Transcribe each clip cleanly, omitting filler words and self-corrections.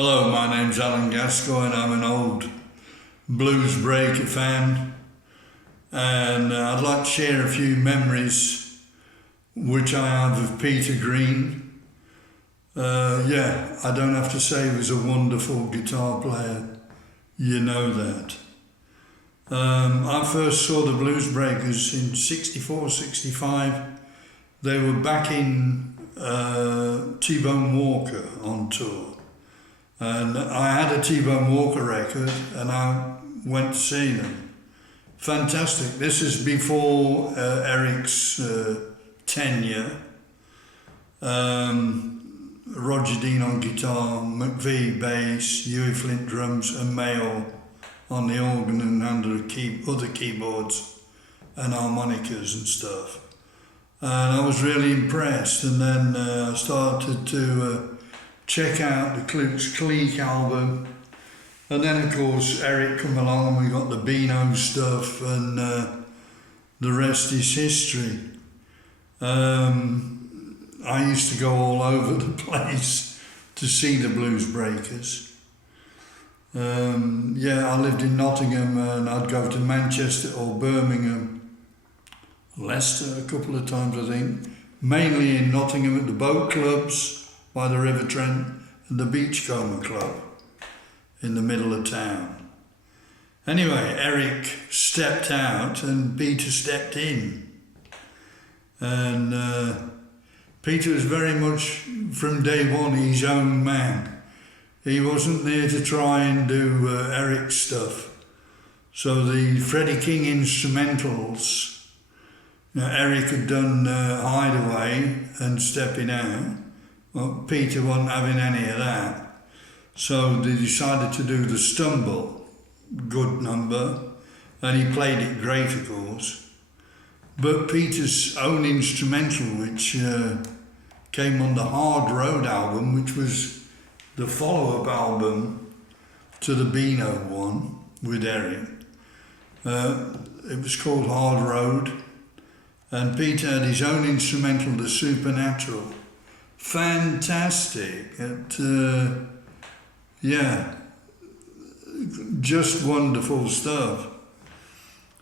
Hello, my name's Alan Gascoigne. I'm an old blues breaker fan, and I'd like to share a few memories which I have of Peter Green. I don't have to say he was a wonderful guitar player. You know that. I first saw the Blues Breakers in 64, 65. They were backing T-Bone Walker on tour. And I had a T-Bone Walker record and I went to see them. Fantastic. This is before Eric's tenure. Roger Dean on guitar, McVie bass, Huey Flint drums and Mayo on the organ and under other keyboards and harmonicas and stuff. And I was really impressed, and then I started to check out the Klux Clique album, and then of course Eric come along and we got the Beano stuff, and the rest is history. I used to go all over the place to see the Blues Breakers. I lived in Nottingham and I'd go to Manchester or Birmingham, Leicester a couple of times I think, mainly in Nottingham at the boat clubs by the River Trent and the Beachcomber Club in the middle of town. Anyway, Eric stepped out and Peter stepped in. And Peter was very much, from day one, his own man. He wasn't there to try and do Eric's stuff. So the Freddie King instrumentals, Eric had done Hideaway and Stepping Out. Well, Peter wasn't having any of that. So they decided to do The Stumble, good number, and he played it great, of course. But Peter's own instrumental, which came on the Hard Road album, which was the follow-up album to the Beano one with Eric. It was called Hard Road, and Peter had his own instrumental, The Supernatural. Fantastic. Just wonderful stuff.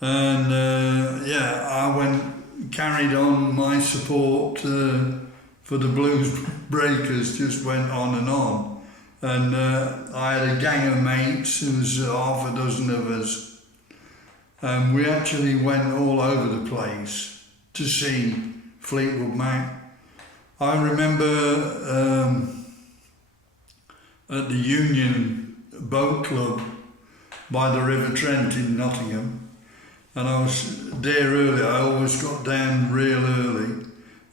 And I carried on my support for the Blues Breakers, just went on and on. And I had a gang of mates, there was half a dozen of us. And we actually went all over the place to see Fleetwood Mac. I remember at the Union Boat Club by the River Trent in Nottingham, and I was there early. I always got down real early.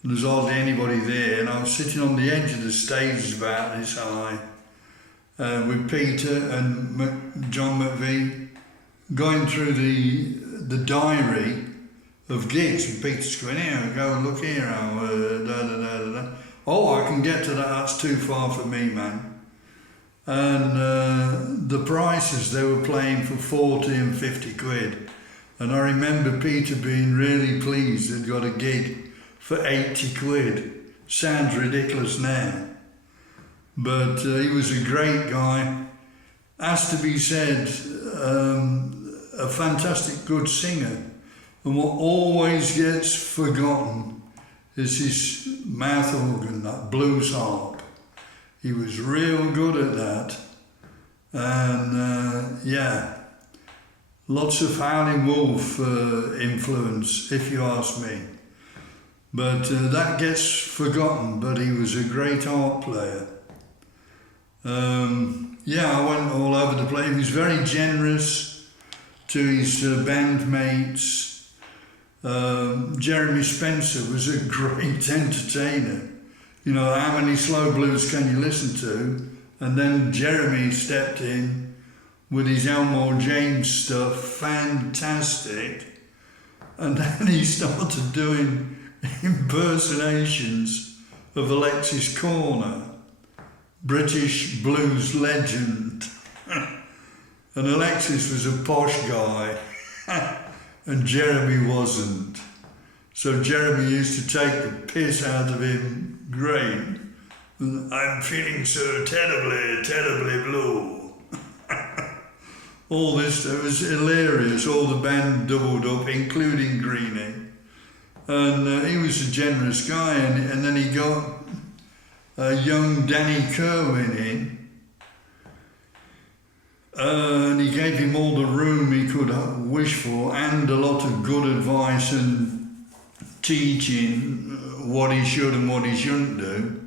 There was hardly anybody there, and I was sitting on the edge of the stage about this high with Peter and John McVie going through the diary of gigs, and Peter's going, here, go look here, oh, I can get to that, that's too far for me, man. And the prices they were playing for 40 and 50 quid. And I remember Peter being really pleased he'd got a gig for 80 quid. Sounds ridiculous now. But he was a great guy. Has to be said, a fantastic good singer. And what always gets forgotten is his mouth organ, that blues harp. He was real good at that. And lots of Howlin' Wolf influence, if you ask me. But that gets forgotten, but he was a great harp player. I went all over the place. He was very generous to his bandmates. Jeremy Spencer was a great entertainer. You know, how many slow blues can you listen to? And then Jeremy stepped in with his Elmore James stuff, fantastic. And then he started doing impersonations of Alexis Corner, British blues legend. And Alexis was a posh guy, and Jeremy wasn't. So Jeremy used to take the piss out of him, great. I'm feeling so terribly, terribly blue. All this, it was hilarious, all the band doubled up, including Greenie. And he was a generous guy, and then he got young Danny Kerwin in, and he gave him all the room he could wish for, and a lot of good advice and teaching what he should and what he shouldn't do.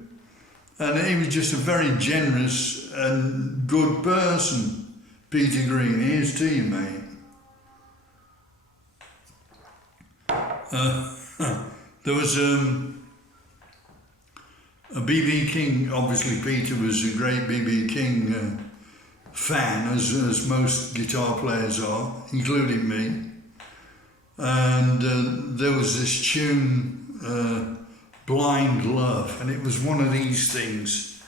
And he was just a very generous and good person. Peter Green, here's to you, mate. There was a B.B. King. Obviously Peter was a great B.B. King fan, as most guitar players are, including me. And there was this tune, Blind Love, and it was one of these things.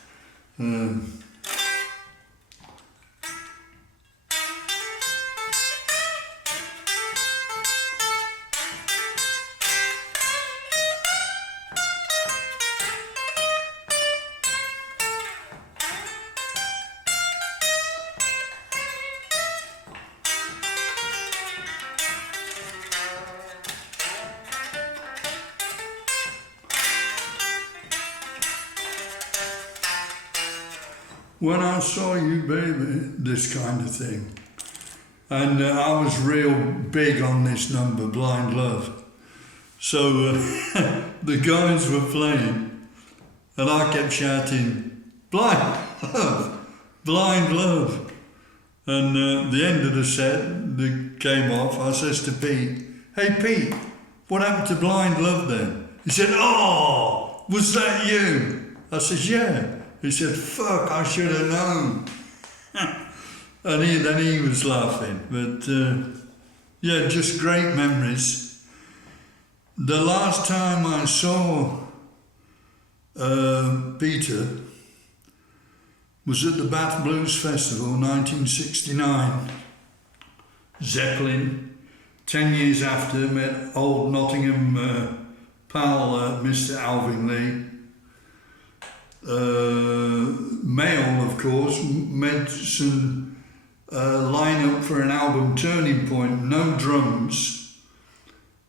When I saw you, baby, this kind of thing. And I was real big on this number, Blind Love. So the guys were playing, and I kept shouting, Blind Love, Blind Love. And the end of the set, that came off, I says to Pete, hey Pete, what happened to Blind Love then? He said, oh, was that you? I says, yeah. He said, fuck, I should have known. And then he was laughing. But yeah, just great memories. The last time I saw Peter was at the Bath Blues Festival, 1969. Zeppelin. 10 years after, met old Nottingham pal, Mr. Alvin Lee. Mail, of course, Medicine line up for an album, Turning Point, no drums.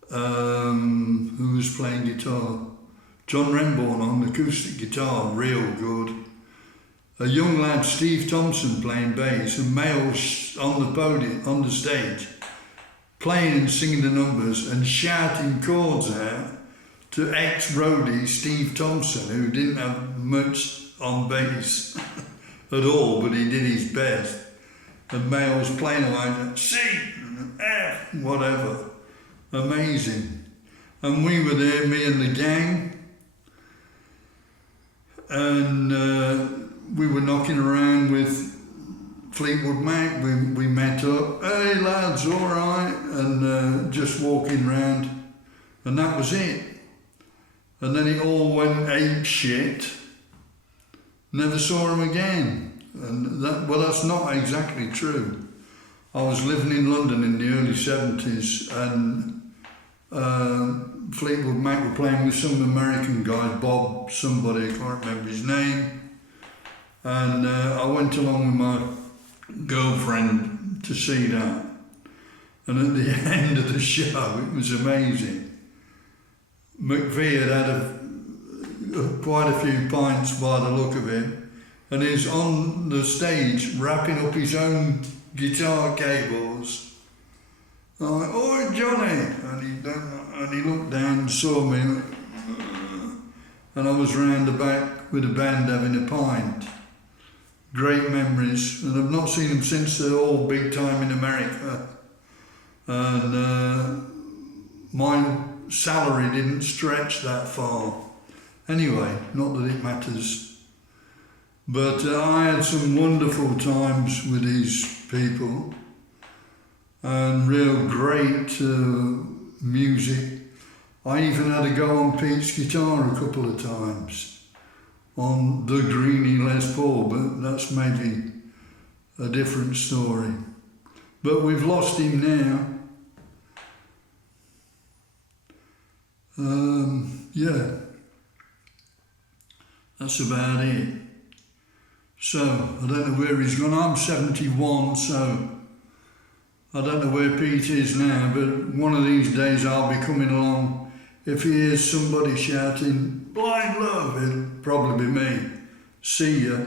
Who was playing guitar? John Renbourn on acoustic guitar, real good. A young lad, Steve Thompson, playing bass, and Mail on the podium, on the stage, playing and singing the numbers and shouting chords out to ex-roadie Steve Thompson, who didn't have much on bass at all, but he did his best. And Mail was playing away, C, F, whatever. Amazing. And we were there, me and the gang, and we were knocking around with Fleetwood Mac. We met up, hey lads, all right, and just walking around, and that was it. And then it all went ape shit. Never saw him again. And that's not exactly true. I was living in London in the early 70s, and Fleetwood Mac were playing with some American guy, Bob somebody, I can't remember his name. And I went along with my girlfriend to see that. And at the end of the show, it was amazing. McVie had quite a few pints by the look of him, and he's on the stage wrapping up his own guitar cables. I'm like, oi Johnny! And he looked down and saw me, and I was round the back with the band having a pint. Great memories, and I've not seen them since. They're all big time in America. And my salary didn't stretch that far. Anyway, not that it matters. But I had some wonderful times with these people, and real great music. I even had a go on Pete's guitar a couple of times, on the Greenie Les Paul, but that's maybe a different story. But we've lost him now. Yeah. That's about it. So, I don't know where he's gone. I'm 71, so I don't know where Pete is now, but one of these days I'll be coming along. If he hears somebody shouting, "Blind Love," it'll probably be me. See ya.